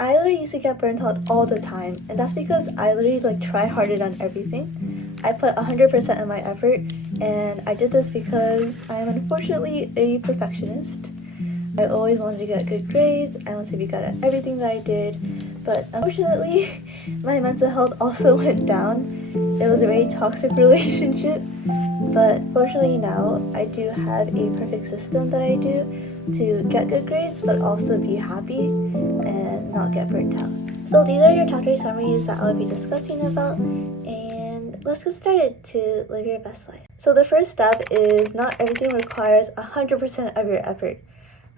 I literally used to get burnt out all the time, and that's because I literally try harder on everything. I put 100% of my effort, and I did this because I am unfortunately a perfectionist. I always wanted to get good grades, I wanted to be good at everything that I did, but unfortunately, my mental health also went down. It was a very toxic relationship, but fortunately now I do have a perfect system that I do to get good grades but also be happy and not get burnt out. So these are your top 3 summaries that I'll be discussing about, and let's get started to live your best life. So the first step is not everything requires 100% of your effort.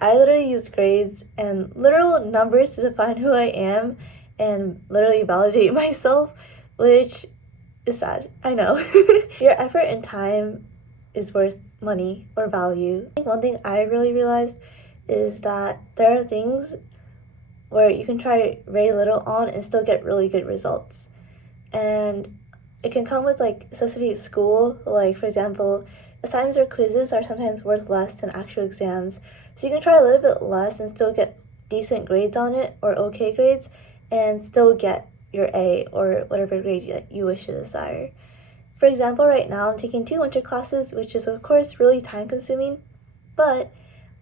I literally use grades and literal numbers to define who I am and literally validate myself, which is sad. I know. Your effort and time is worth money or value. I think one thing I really realized is that there are things where you can try very little on and still get really good results. And it can come with specific school, like for example, assignments or quizzes are sometimes worth less than actual exams. So you can try a little bit less and still get decent grades on it or okay grades and still get your A or whatever grade you wish to desire. For example, right now I'm taking 2 winter classes, which is of course really time consuming, but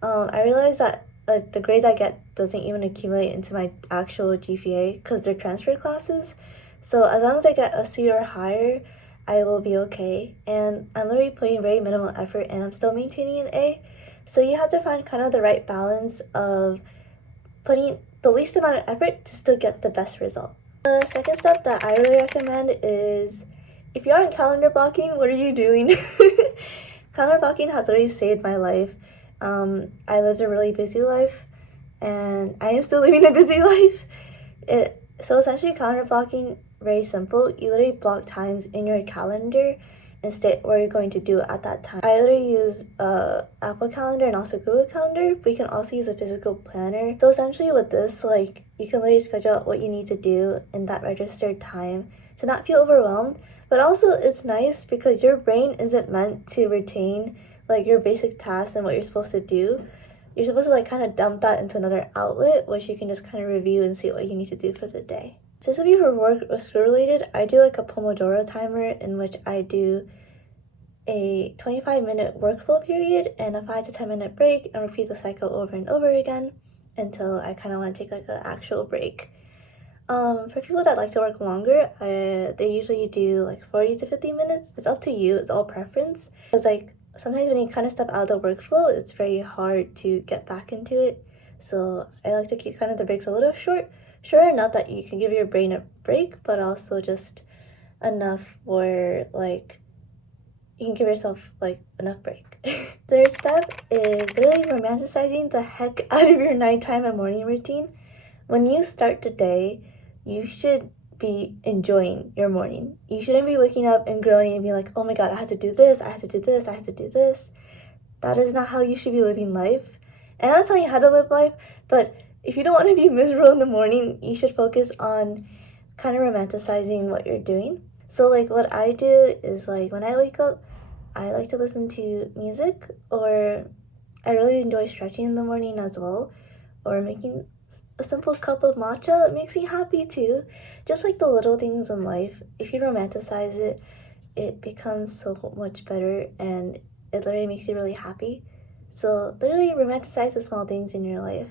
I realized that the grades I get doesn't even accumulate into my actual GPA because they're transfer classes. So as long as I get a C or higher, I will be okay. And I'm literally putting very minimal effort and I'm still maintaining an A. So you have to find kind of the right balance of putting the least amount of effort to still get the best result. The second step that I really recommend is if you're on calendar blocking, what are you doing? Calendar blocking has literally saved my life. I lived a really busy life and I am still living a busy life. So essentially calendar blocking, very simple. You literally block times in your calendar and state what you're going to do at that time. I literally use Apple Calendar and also Google Calendar, but you can also use a physical planner. So essentially with this, you can literally schedule out what you need to do in that registered time to not feel overwhelmed. But also it's nice because your brain isn't meant to retain your basic tasks and what you're supposed to do. You're supposed to kind of dump that into another outlet, which you can just kind of review and see what you need to do for the day. Specifically for work or school related, I do a Pomodoro timer in which I do a 25-minute workflow period and a 5 to 10-minute break and repeat the cycle over and over again until I kind of want to take an actual break. For people that like to work longer, they usually do 40 to 50 minutes. It's up to you. It's all preference. It's sometimes when you kind of step out of the workflow, it's very hard to get back into it. So I like to keep kind of the breaks a little short. Sure enough that you can give your brain a break, but also just enough where you can give yourself enough break. Third step is really romanticizing the heck out of your nighttime and morning routine. When you start the day, you should be enjoying your morning. You shouldn't be waking up and groaning and being like, oh my god, I have to do this, I have to do this, I have to do this. That is not how you should be living life. And I'm not telling you how to live life, but if you don't want to be miserable in the morning, you should focus on kind of romanticizing what you're doing. So what I do is when I wake up, I like to listen to music, or I really enjoy stretching in the morning as well, or making a simple cup of matcha. It makes me happy too. Just the little things in life, if you romanticize it, it becomes so much better and it literally makes you really happy. So literally romanticize the small things in your life.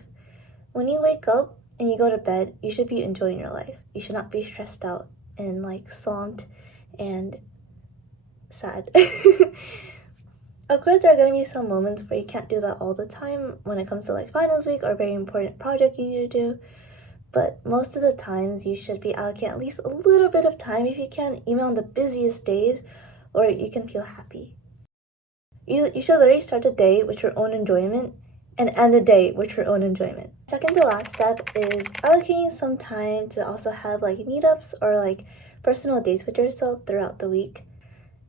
When you wake up and you go to bed, you should be enjoying your life. You should not be stressed out and swamped and sad. Of course, there are going to be some moments where you can't do that all the time when it comes to finals week or a very important project you need to do. But most of the times you should be allocating at least a little bit of time if you can, even on the busiest days, or you can feel happy. You should literally start the day with your own enjoyment and end the day with your own enjoyment. Second to last step is allocating some time to also have meetups or personal dates with yourself throughout the week.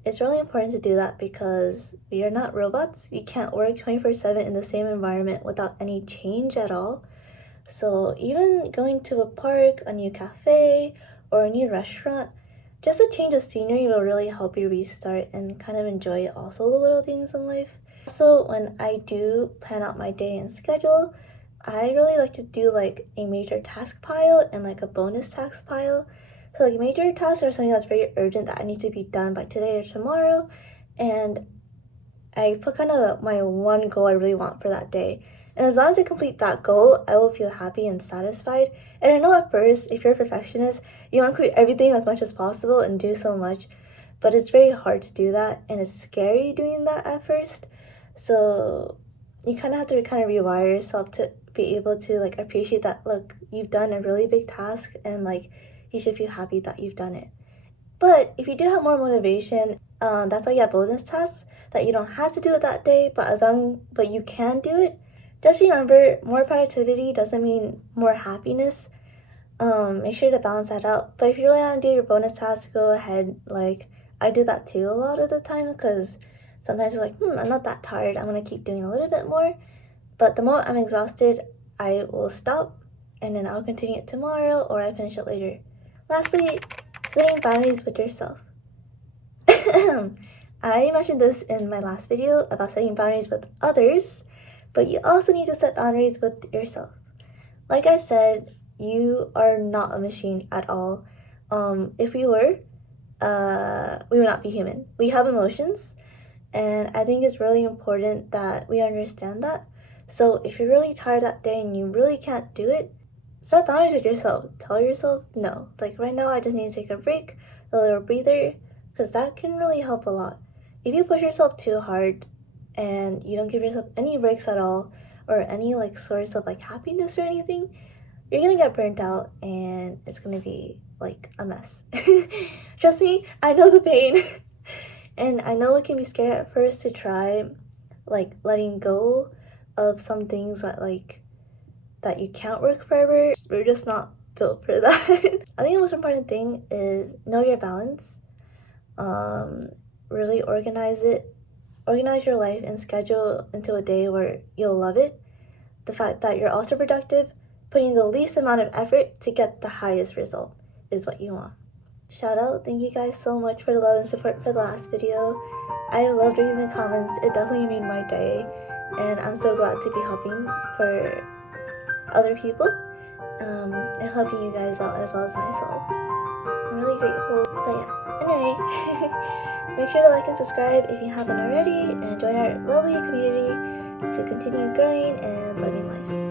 It's really important to do that because we are not robots. You can't work 24/7 in the same environment without any change at all. So even going to a park, a new cafe, or a new restaurant, just a change of scenery will really help you restart and kind of enjoy also the little things in life. Also, when I do plan out my day and schedule, I really like to do like a major task pile and like a bonus task pile. So like major tasks are something that's very urgent that needs to be done by today or tomorrow, and I put kind of my one goal I really want for that day. And as long as I complete that goal, I will feel happy and satisfied. And I know at first, if you're a perfectionist, you want to complete everything as much as possible and do so much, but it's very hard to do that, and it's scary doing that at first. So you kind of have to kind of rewire yourself to be able to like appreciate that, look, you've done a really big task, and like you should feel happy that you've done it. But if you do have more motivation, that's why you have bonus tasks that you don't have to do it that day, but you can do it. Just remember, more productivity doesn't mean more happiness. Make sure to balance that out. But if you really want to do your bonus tasks, go ahead. Like I do that too a lot of the time because sometimes it's like, I'm not that tired. I'm gonna keep doing a little bit more. But the moment I'm exhausted, I will stop, and then I'll continue it tomorrow or I finish it later. Lastly, setting boundaries with yourself. I mentioned this in my last video about setting boundaries with others, but you also need to set boundaries with yourself. Like I said, you are not a machine at all. If we were, we would not be human. We have emotions, and I think it's really important that we understand that. So if you're really tired that day and you really can't do it, set boundaries with yourself. Tell yourself no. It's like right now I just need to take a break, a little breather, because that can really help a lot. If you push yourself too hard and you don't give yourself any breaks at all or any like source of like happiness or anything, you're gonna get burnt out and it's gonna be like a mess. Trust me, I know the pain. And I know it can be scary at first to try like letting go of some things that you can't work forever. We're just not built for that. I think the most important thing is know your balance. Really organize it. Organize your life and schedule into a day where you'll love it. The fact that you're also productive, putting the least amount of effort to get the highest result is what you want. Shout out, thank you guys so much for the love and support for the last video. I loved reading the comments, it definitely made my day, and I'm so glad to be helping for other people and helping you guys out as well as myself. I'm really grateful, but yeah. Anyway, make sure to like and subscribe if you haven't already, and join our lovely community to continue growing and living life.